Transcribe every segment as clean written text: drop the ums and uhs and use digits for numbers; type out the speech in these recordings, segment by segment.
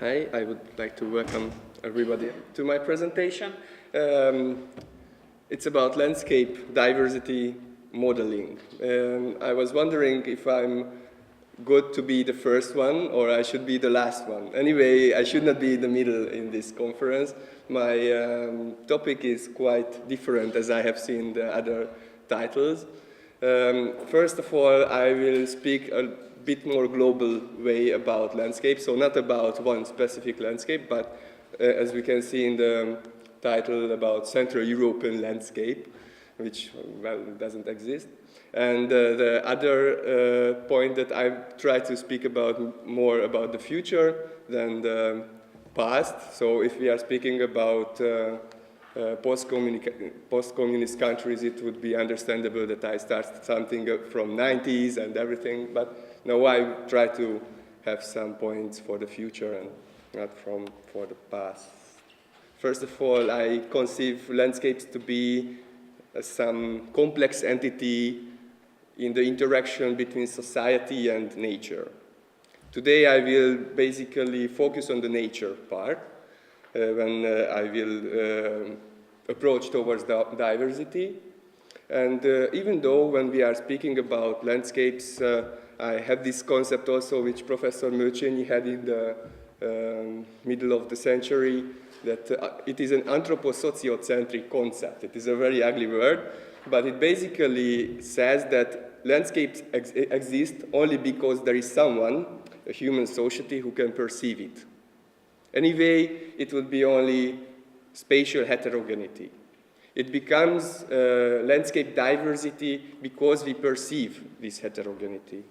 Hi, I would like to welcome everybody to my presentation. It's about landscape diversity modeling. I was wondering if I'm good to be the first one or I should be the last one. Anyway, I should not be in the middle in this conference. My topic is quite different as I have seen the other titles. First of all, I will speak a bit more global way about landscape, so not about one specific landscape, but as we can see in the title, about Central European landscape, which, well, doesn't exist. And the other point that I try to speak about more about the future than the past. So if we are speaking about post-communist countries, it would be understandable that I start something from 90s and everything, but now I try to have some points for the future and not for the past. First of all, I conceive landscapes to be some complex entity in the interaction between society and nature. Today I will basically focus on the nature part when I will approach towards diversity. And even though when we are speaking about landscapes, I have this concept also which Professor Mölcsényi had in the middle of the century, that it is an anthroposociocentric concept. It is a very ugly word, but it basically says that landscapes exist only because there is someone, a human society, who can perceive it. Anyway, it would be only spatial heterogeneity. It becomes landscape diversity because we perceive this heterogeneity.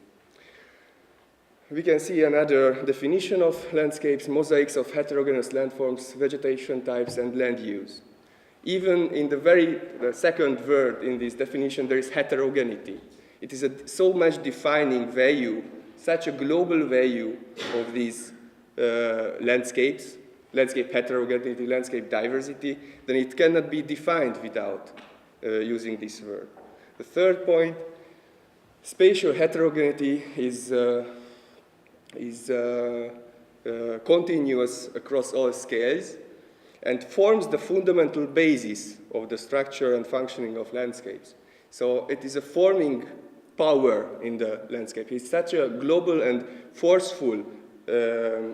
We can see another definition of landscapes: mosaics of heterogeneous landforms, vegetation types, and land use. Even in the second word in this definition, there is heterogeneity. It is so much defining value, such a global value of these landscapes, landscape heterogeneity, landscape diversity, then it cannot be defined without using this word. The third point, spatial heterogeneity is continuous across all scales and forms the fundamental basis of the structure and functioning of landscapes. So it is a forming power in the landscape. It's such a global and forceful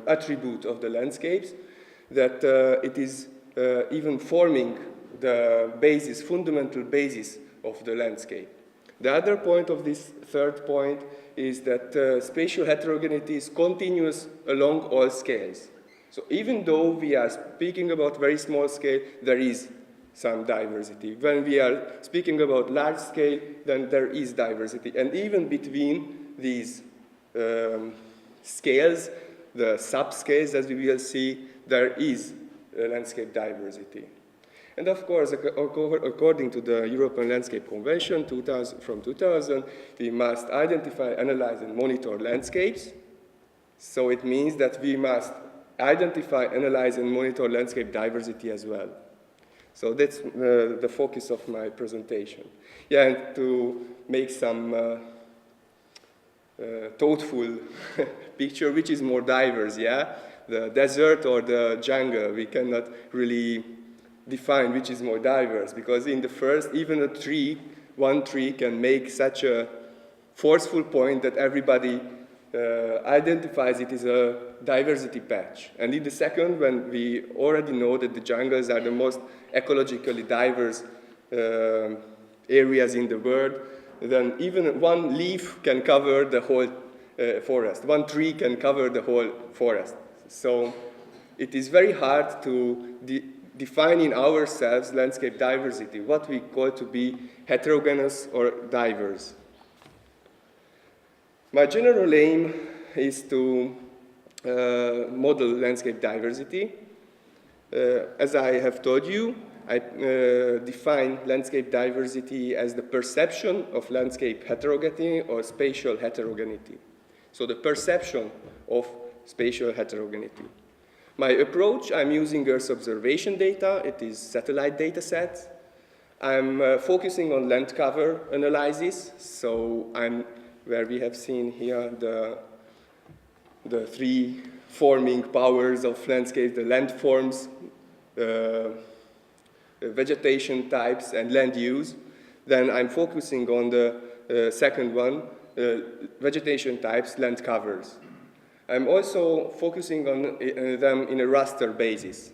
attribute of the landscapes that it is even forming the basis, fundamental basis of the landscape. The other point of this third point is that spatial heterogeneity is continuous along all scales. So even though we are speaking about very small scale, there is some diversity. When we are speaking about large scale, then there is diversity. And even between these scales, the subscales, as we will see, there is landscape diversity. And of course, according to the European Landscape Convention from 2000, we must identify, analyze, and monitor landscapes. So it means that we must identify, analyze, and monitor landscape diversity as well. So that's the focus of my presentation. Yeah, and to make some thoughtful picture, which is more diverse, yeah? The desert or the jungle, we cannot really define which is more diverse, because in the first, even a tree, one tree can make such a forceful point that everybody identifies it as a diversity patch. And in the second, when we already know that the jungles are the most ecologically diverse areas in the world, then even one leaf can cover the whole forest. One tree can cover the whole forest. So it is very hard to define in ourselves landscape diversity, what we call to be heterogeneous or diverse. My general aim is to model landscape diversity. As I have told you, I define landscape diversity as the perception of landscape heterogeneity or spatial heterogeneity. So the perception of spatial heterogeneity. My approach, I'm using Earth observation data. It is satellite data sets. I'm focusing on land cover analysis. So where we have seen here the three forming powers of landscape, the landforms, vegetation types, and land use. Then I'm focusing on the second one, vegetation types, land covers. I'm also focusing on them in a raster basis.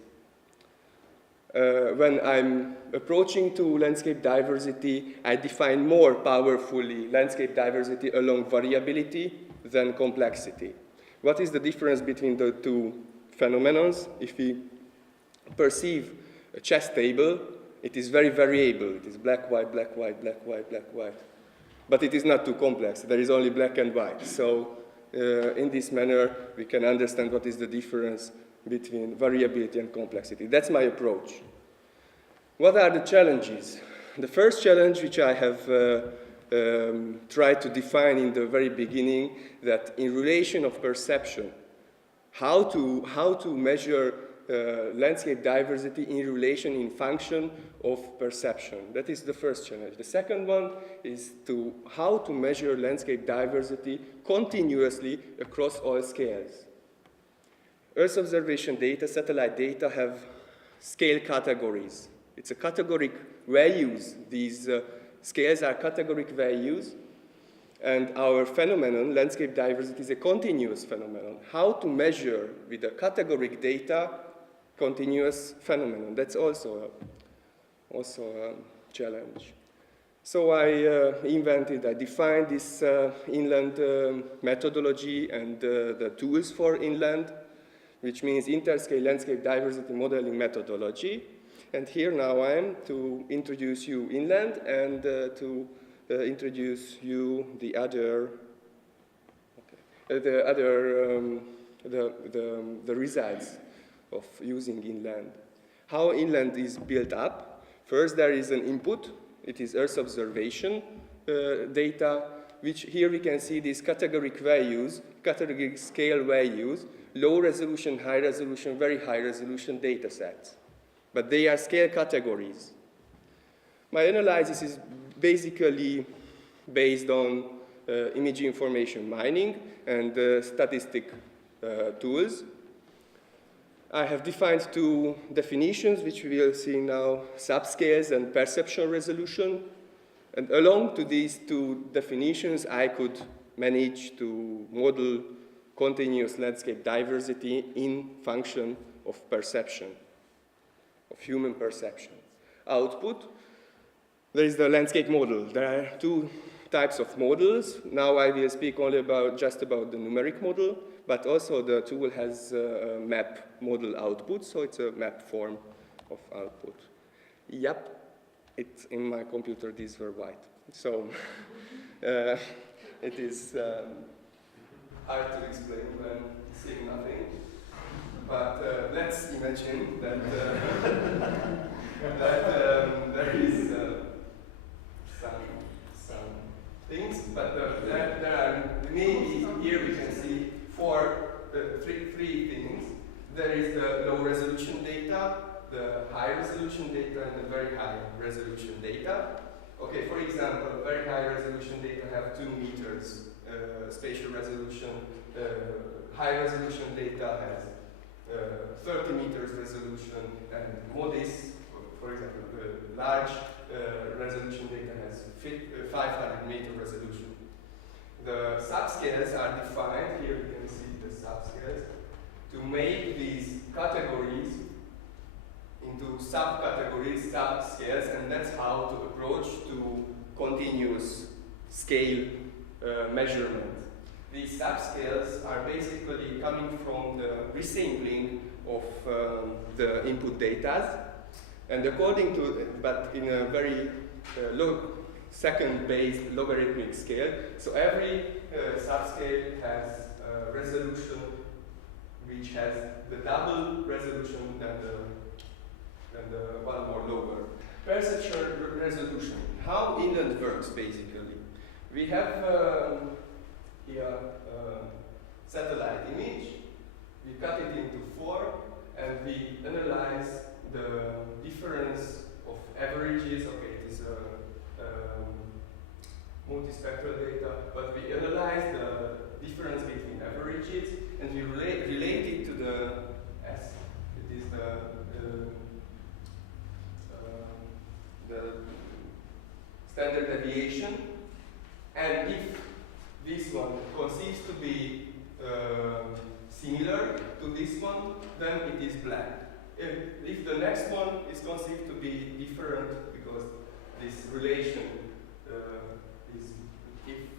When I'm approaching to landscape diversity, I define more powerfully landscape diversity along variability than complexity. What is the difference between the two phenomena? If we perceive a chess table, it is very variable. It is black, white, black, white, black, white, black, white. But it is not too complex. There is only black and white. So in this manner, we can understand what is the difference between variability and complexity. That's my approach. What are the challenges? The first challenge, which I have tried to define in the very beginning, that in relation of perception, how to measure landscape diversity in relation, in function of perception. That is the first challenge. The second one is how to measure landscape diversity continuously across all scales. Earth observation data, satellite data have scale categories. It's a categoric values. These scales are categoric values. And our phenomenon, landscape diversity, is a continuous phenomenon. How to measure with the categoric data continuous phenomenon? That's also a challenge. So I defined this inland methodology and the tools for inland, which means interscale landscape diversity modeling methodology. And here now I am to introduce you inland and to introduce you the results of using inland. How inland is built up? First, there is an input. It is Earth observation data, which here we can see these categoric values, categoric scale values, low resolution, high resolution, very high resolution data sets. But they are scale categories. My analysis is basically based on image information mining and statistic tools. I have defined two definitions, which we will see now, subscales and perception resolution. And along to these two definitions, I could manage to model continuous landscape diversity in function of perception, of human perception. Output, there is the landscape model. There are two types of models. Now I will speak only just about the numeric model, but also the tool has a map model output, so it's a map form of output. Yep, it's in my computer, these were white. So it is hard to explain when seeing nothing. But let's imagine that, there is some things, but there are maybe here we can see three things. There is the low resolution data, the high resolution data, and the very high resolution data. Okay, for example, very high resolution data have 2 meters spatial resolution. High resolution data has 30 meters resolution, and modest, for example, the large resolution data has 500 meter resolution. The subscales are defined, here you can see the subscales, to make these categories into subcategories, subscales, and that's how to approach to continuous scale measurement. These subscales are basically coming from the resampling of the input data, and according to, but in a very second-based logarithmic scale. So every subscale has a resolution which has the double resolution than the one more lower. Perception resolution. How inland works basically. We have here satellite image. We cut it into 4 and we analyze the difference of averages. Okay, it is multispectral data, but we analyze the difference between averages and we relate this one conceives to be similar to this one, then it is black. If the next one is conceived to be different, because this relation is, if it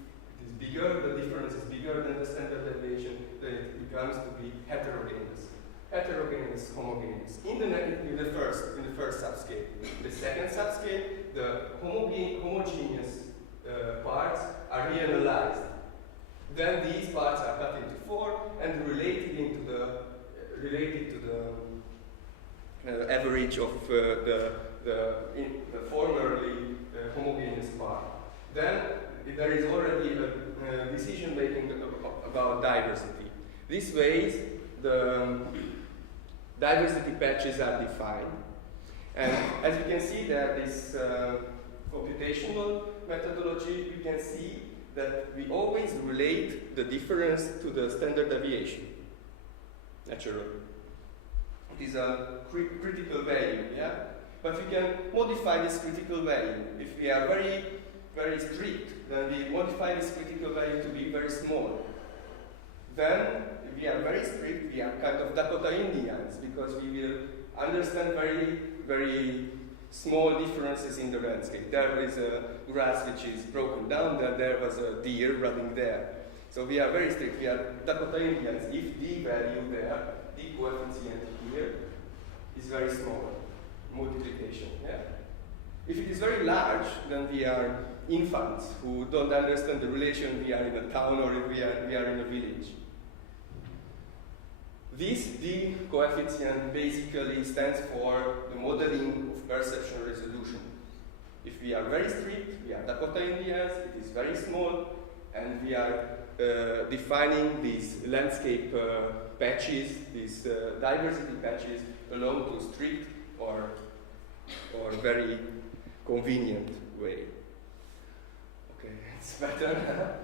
is bigger, the difference is bigger than the standard deviation, then it becomes to be heterogeneous. Heterogeneous, homogeneous. In the first subscale. The second subscale, the homogeneous parts are reanalyzed. Then these parts are cut into 4 and related to the average of the formerly homogeneous part. Then there is already a decision making about diversity. This way, the diversity patches are defined. And as you can see that this computational methodology, we can see that we always relate the difference to the standard deviation, naturally. It is a critical value, yeah? But we can modify this critical value. If we are very, very strict, then we modify this critical value to be very small. Then, if we are very strict, we are kind of Dakota Indians, because we will understand very, very small differences in the landscape. There is a grass which is broken down, there was a deer running there. So we are very strict, we are Dakota Indians. If the value there, the coefficient here, is very small, multiplication, yeah? If it is very large, then we are infants who don't understand the relation, we are in a town or we are in a village. This D coefficient basically stands for the modeling of perception resolution. If we are very strict, we are Dakota Indians, it is very small, and we are defining these landscape patches, these diversity patches, along to strict or very convenient way. Okay, it's better.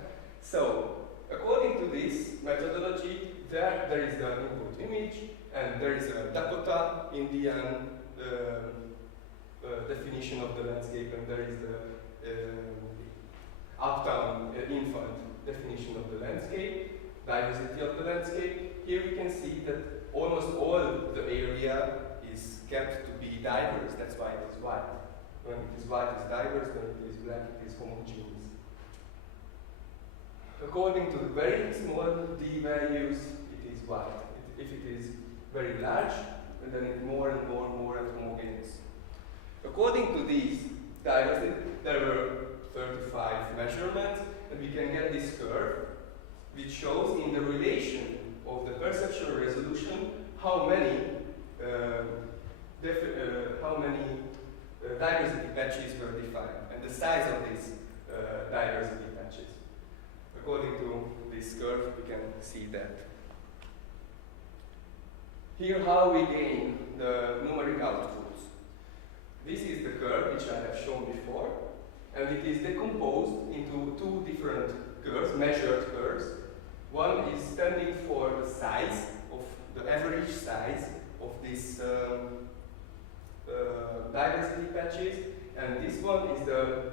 So, according to this methodology, there is the input image, and there is a Dakota Indian definition of the landscape, and there is the uptown infant definition of the landscape, diversity of the landscape. Here we can see that almost all the area is kept to be diverse. That's why it is white. When it is white, it's diverse. When it is black, it is homogeneous. According to the very small d values, it is white. If it is very large, then it's more and more and homogeneous. According to these diversity, there were 35 measurements, and we can get this curve, which shows in the relation of the perceptual resolution how many diversity patches were defined, and the size of these diversity patches. According to this curve, we can see that. Here, how we gain the numeric outputs. This is the curve which I have shown before, and it is decomposed into two different curves, measured curves. One is standing for the size of the average size of these diversity patches, and this one is the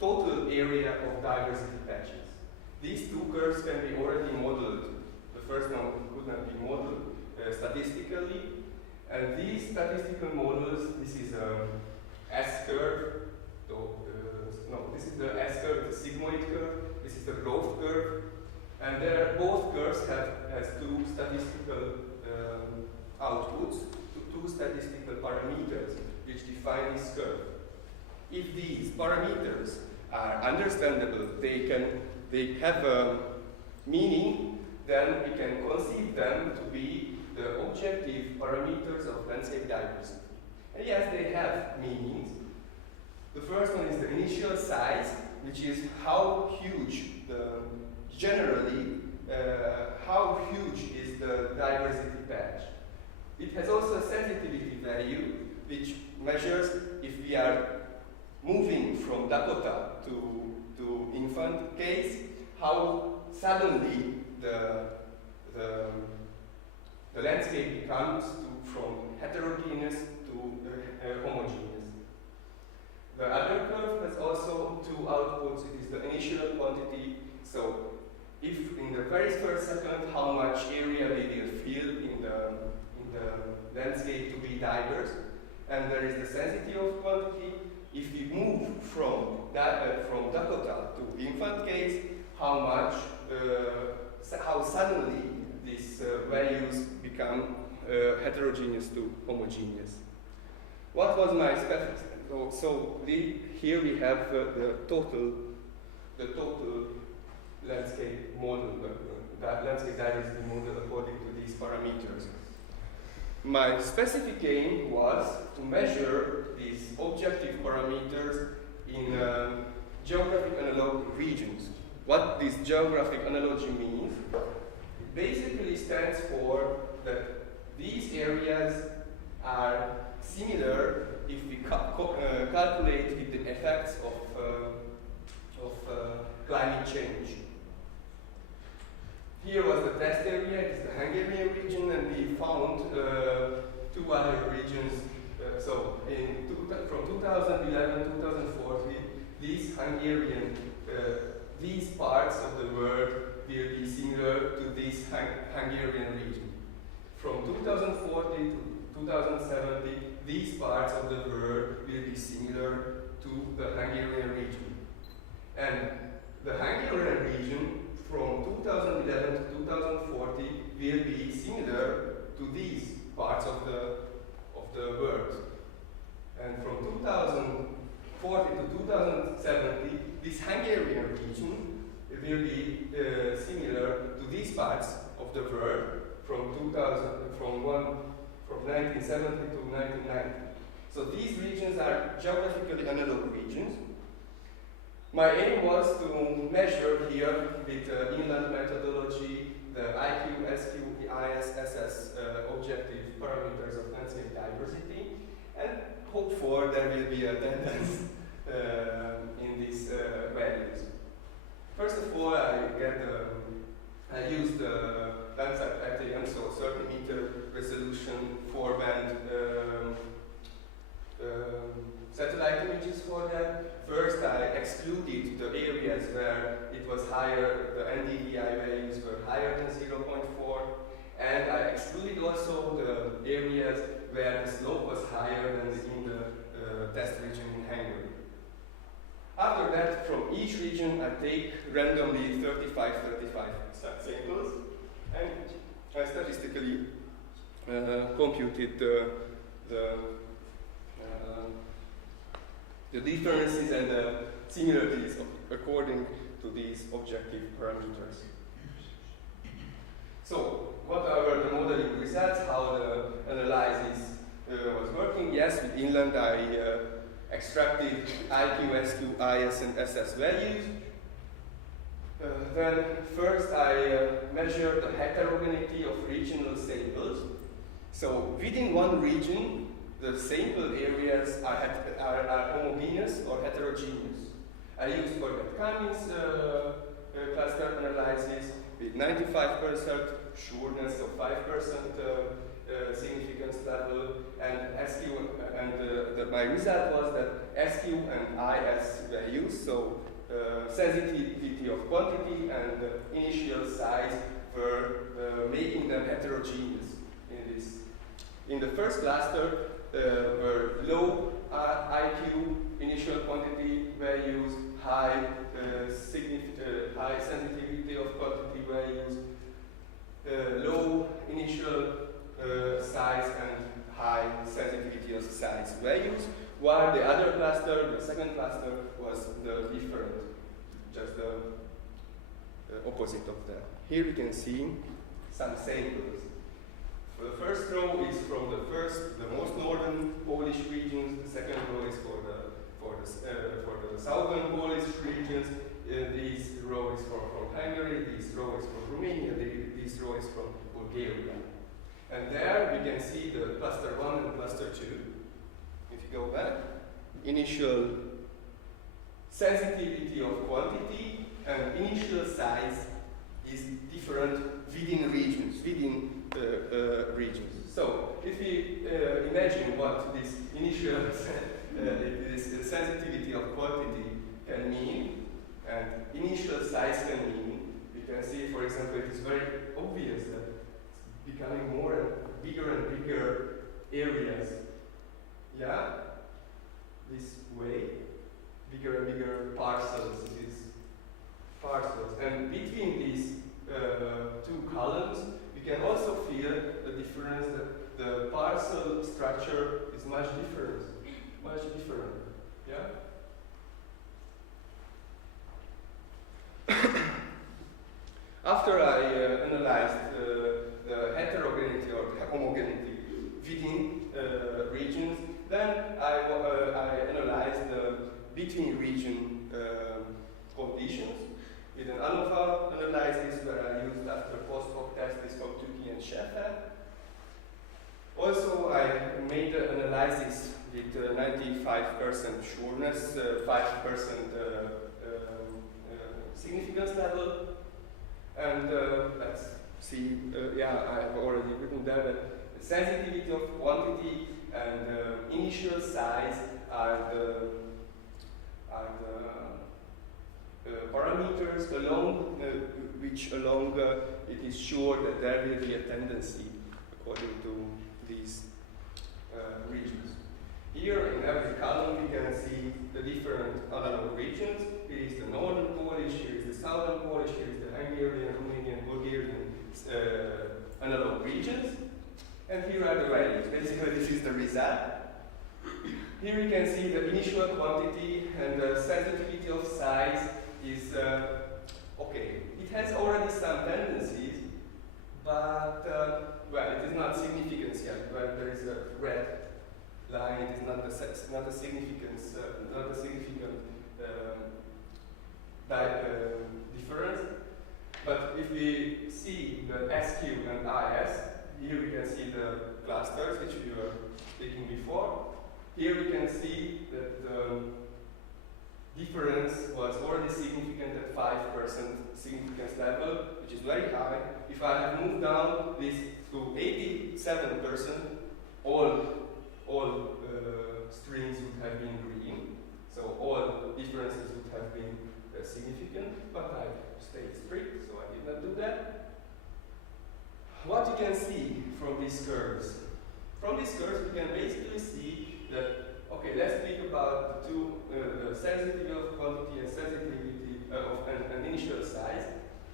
total area of diversity patches. These two curves can be already modeled. The first one could not be modeled statistically, and these statistical models, this is a S curve, this is the S curve, the sigmoid curve, this is the growth curve, and both curves has two statistical outputs, two statistical parameters which define this curve. If these parameters are understandable, they have a meaning, then we can conceive them to be the objective parameters of landscape diversity. And yes, they have meanings. The first one is the initial size, which is how huge how huge is the diversity patch. It has also a sensitivity value, which measures if we are moving from Dakota to infant case, how suddenly the landscape becomes from heterogeneous to homogeneous. The other curve has also two outputs. It is the initial quantity. So very first second how much area we will fill in the landscape to be diverse. And there is the sensitivity of quantity. If we move from Dakota to infant case, how suddenly these values become heterogeneous to homogeneous. What was my specific? Here we have the total landscape model, landscape diversity model according to these parameters. My specific aim was to measure these objective parameters in geographic analog regions. What this geographic analogy means, it basically stands for that these areas are similar if we calculate with the effects of climate change. Here was the test area, it is the Hungarian region, and we found two other regions. From 2011 to 2014, these parts of the world will be similar to this Hungarian region. From 2040 to 2070, these parts of the world will be similar to the Hungarian region. And the Hungarian region from 2011 to 2040 will be similar to these parts of the world. And from 2040 to 2070, this Hungarian region will be similar to these parts of the world from 1970 to 1990. So these regions are geographically analog regions. My aim was to measure here with inland methodology the IQ, SQ, IS, SS objective parameters of landscape diversity, and hope for there will be a tendence in these values. First of all, I used the Landsat Atrium, so 30-meter resolution 4-band satellite images for that. First, I excluded the areas where it was higher, the NDVI values were higher than 0.4, and I excluded also the areas where the slope was higher than in the test region in Hungary. After that, from each region, I take randomly 35 samples, and I statistically computed the differences and the similarities according to these objective parameters. So, what were the modeling results? How the analysis was working? Yes, with inland I extracted IQ, SQ, IS, and SS values. Then first I measured the heterogeneity of regional samples. So within one region, the sample areas are homogeneous or heterogeneous. I used for that Cummins cluster analysis with 95% sureness of 5% significance level, and SQ, and my result was that SQ and IS values, so sensitivity of quantity and initial size were making them heterogeneous in this. In the first cluster were low IQ initial quantity values, high sensitivity of quantity values, low initial size and high sensitivity of size values, while the other cluster, the second cluster, was the different, just the opposite of that. Here we can see some samples. The first row is from the most northern Polish regions. The second row is for the southern Polish regions. This row is from Hungary. This row is from Romania. This row is from Bulgaria. And there we can see the cluster 1 and cluster 2. If you go back, initial sensitivity of quantity and initial size is different within regions, regions. So if we imagine what this initial this sensitivity of quantity can mean and initial size can mean, we can see, for example, example, it is very obvious that it's becoming more and bigger areas. Yeah? This way, bigger and bigger parcels. It is parcels. And between these two columns, we can also feel the difference that the parcel structure is much different. Yeah? After I analyzed the heterogeneity or homogeneity within regions, then I analyzed the between region conditions with an ANOVA analysis where I used after post hoc tests from Turkey and Sheffield. Also, I made an analysis with 95% sureness, 5% significance level. And let's see, yeah, I have already written there that the sensitivity of quantity and initial size are the parameters along which it is sure that there will be a tendency according to these regions. Here in every column we can see the different analog regions. Here is the northern Polish, here is the southern Polish, here is the Hungarian, Romanian, Bulgarian analog regions. And here are the values. Basically this is the result. Here you can see the initial quantity and the sensitivity of size is okay. It has already some tendencies, but well, it is not significant yet. When there is a red line, it is not a significance, not a significant difference. But if we see the SQ and IS, here we can see the clusters which we were speaking before. Here we can see that the difference was already significant at 5% significance level, which is very high. If I have moved down this to 87%, all strings would have been green. So all differences would have been significant, but I stayed strict, so I did not do that. What you can see from these curves? From these curves, we can basically see that, okay, let's speak about the two, the sensitivity of quantity and sensitivity of an initial size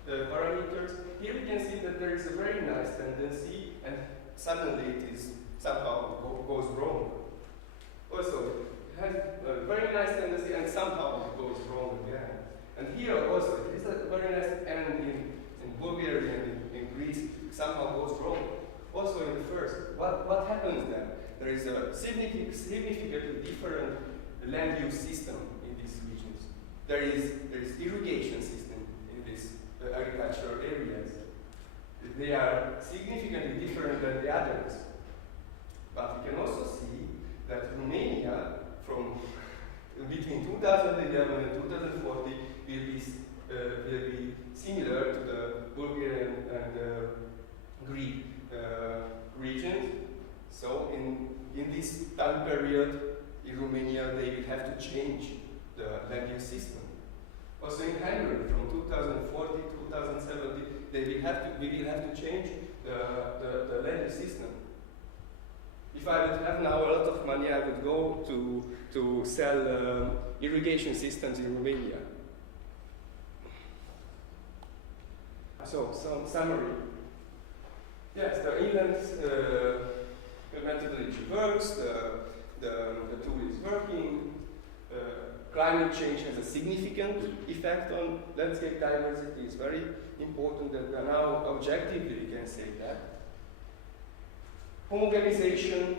parameters. Here we can see that there is a very nice tendency, and suddenly it is somehow goes wrong. Also, it has a very nice tendency, and somehow it goes wrong again. And here also, it is a very nice, and in Bulgaria and in Greece, somehow goes wrong. Also in the first, what happens then? There is a significantly different land use system in these regions. There is irrigation system in these agricultural areas. They are significantly different than the others. But we can also see that Romania, from between 2011 and 2040, will be similar to the Bulgarian and Greek regions. So in this time period in Romania, they will have to change the land use system. Also in Hungary, from 2040 to 2070, we will have to change the land use system. If I would have now a lot of money, I would go to sell irrigation systems in Romania. So, some summary. Yes, the inland methodology works, the tool is working, climate change has a significant effect on landscape diversity. It's very important that now objectively we can say that. Homogenization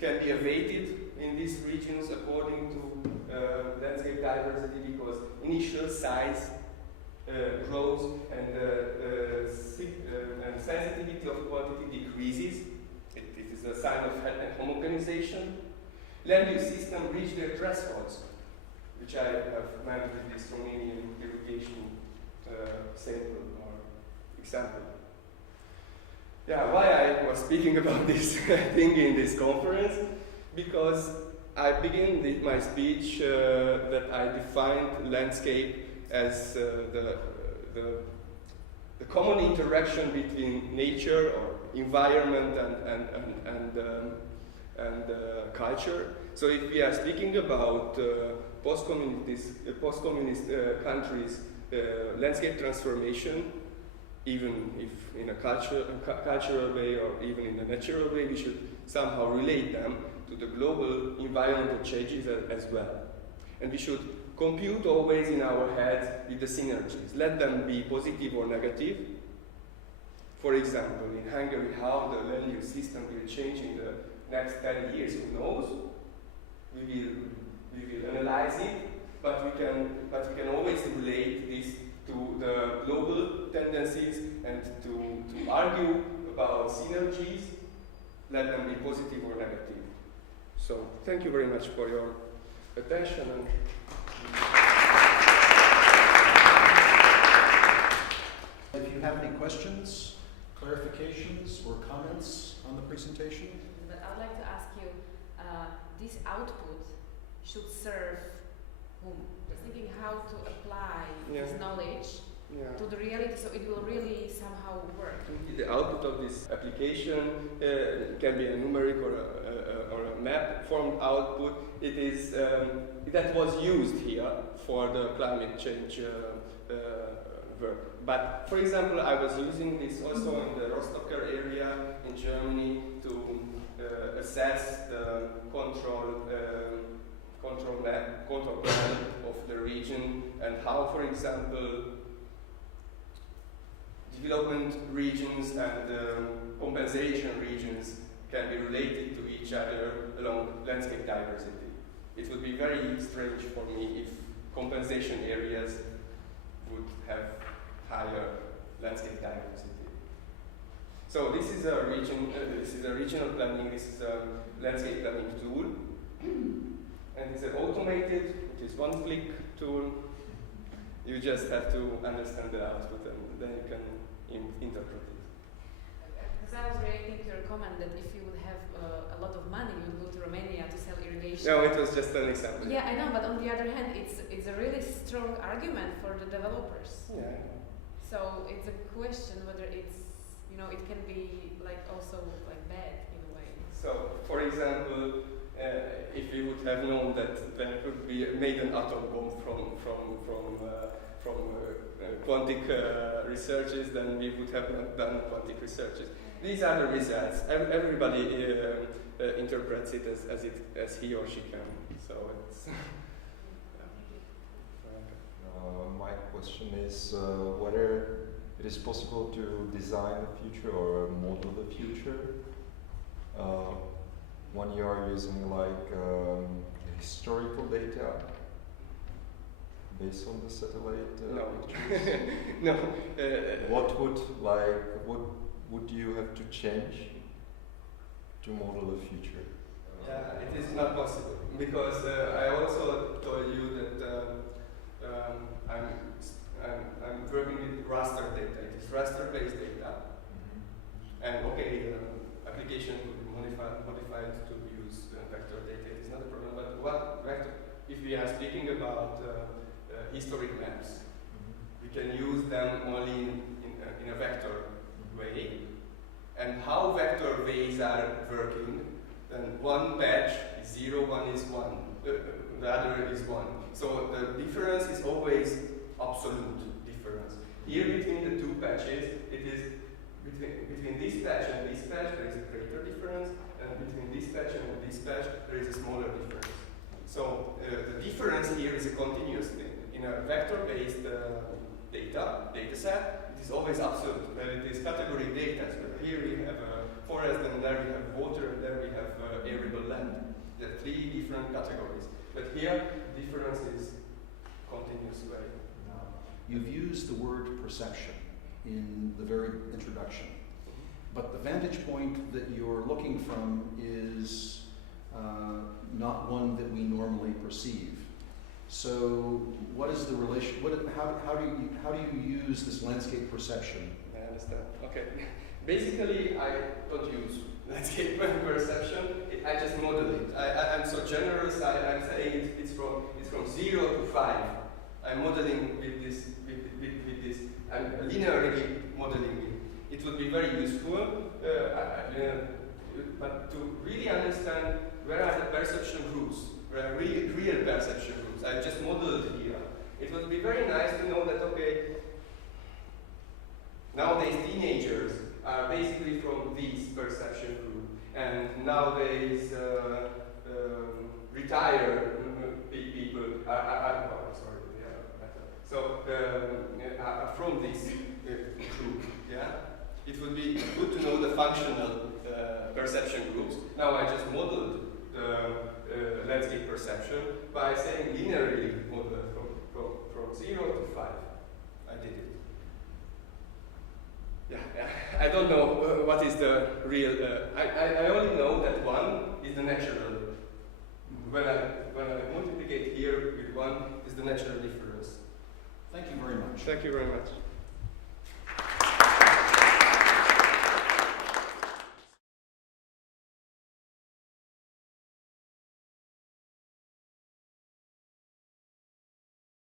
can be evaded in these regions according to landscape diversity because initial size grows and sensitivity of quantity decreases. It is a sign of homogenization. Land use systems reach their thresholds, which I have meant with this Romanian irrigation sample or example. Yeah, why I was speaking about this thing in this conference? Because I begin my speech that I defined landscape as the the common interaction between nature or environment and culture. So if we are speaking about post-communist countries' landscape transformation, even if in a cultural way or even in a natural way, we should somehow relate them to the global environmental changes as well. And we should compute always in our heads with the synergies. Let them be positive or negative. For example, in Hungary, how the land use system will change in the next 10 years, who knows? We will analyze it, but we can always relate this to the global tendencies and to argue about synergies, let them be positive or negative. So thank you very much for your attention. And if you have any questions, clarifications, or comments on the presentation? But I'd like to ask you, this output should serve whom? Just thinking how to apply this knowledge to the reality, so it will really somehow work. The output of this application can be a numeric or a map formed output. It is that was used here for the climate change work. But for example, I was using this also in the Rostocker area in Germany to assess the control plan of the region and how, for example, development regions and compensation regions can be related to each other along landscape diversity. It would be very strange for me if compensation areas would have higher landscape diversity. So this is a regional planning. This is a landscape planning tool, and it's an automated. It is one-click tool. You just have to understand the output, and then you can interpret it. Because I was reacting to your comment that if you would have a lot of money, you would go to Romania to sell irrigation. No, it was just an example. Yeah, I know, but on the other hand, it's a really strong argument for the developers. Yeah. So it's a question whether it's, it can be like also like bad in a way. So, for example, if we would have known that there could be made an atom bomb from quantic researches, then we would have not done quantic researches. These are the results. Everybody interprets it as he or she can. So it's. My question is whether it is possible to design the future or model the future when you are using like historical data based on the satellite pictures. No. What would you have to change to model the future? It is not possible because I also told you that I'm working with raster data. It is raster-based data, and okay, the application could be modified to use vector data. It is not a problem. But what vector? If we are speaking about historic maps, we can use them only in a vector way. And how vector ways are working, then one patch is 0, one is 1, the other is 1. So the difference is always absolute difference. Here between the two patches, it is between this patch and this patch there is a greater difference, and between this patch and this patch there is a smaller difference. So the difference here is a continuous thing. In a vector-based data set, it is always absolute. Where it is category data. So here we have a forest, and there we have water, and there we have arable land. There are 3 different categories. But here, the difference is continuous way. You've used the word perception in the very introduction, but the vantage point that you're looking from is not one that we normally perceive. So, what is the relation? How do you use this landscape perception? I understand. Okay. Basically, I don't use landscape perception. I just model it. I'm so generous. I'm saying it's from 0 to 5. I'm modeling with this, with this, I'm linearly modeling it. It would be very useful, but to really understand where are the perception groups, where are real perception groups. I just modeled here. It would be very nice to know that, okay, nowadays teenagers are basically from this perception group, and nowadays retired people are from this group. Yeah, it would be good to know the functional perception groups. Now I just modeled the landscape perception by saying linearly model from 0 to 5. I did it. Yeah, I don't know what is the real. I only know that 1 is the natural. When I multiplicate here with 1 is the natural difference. Thank you very much. Thank you very much.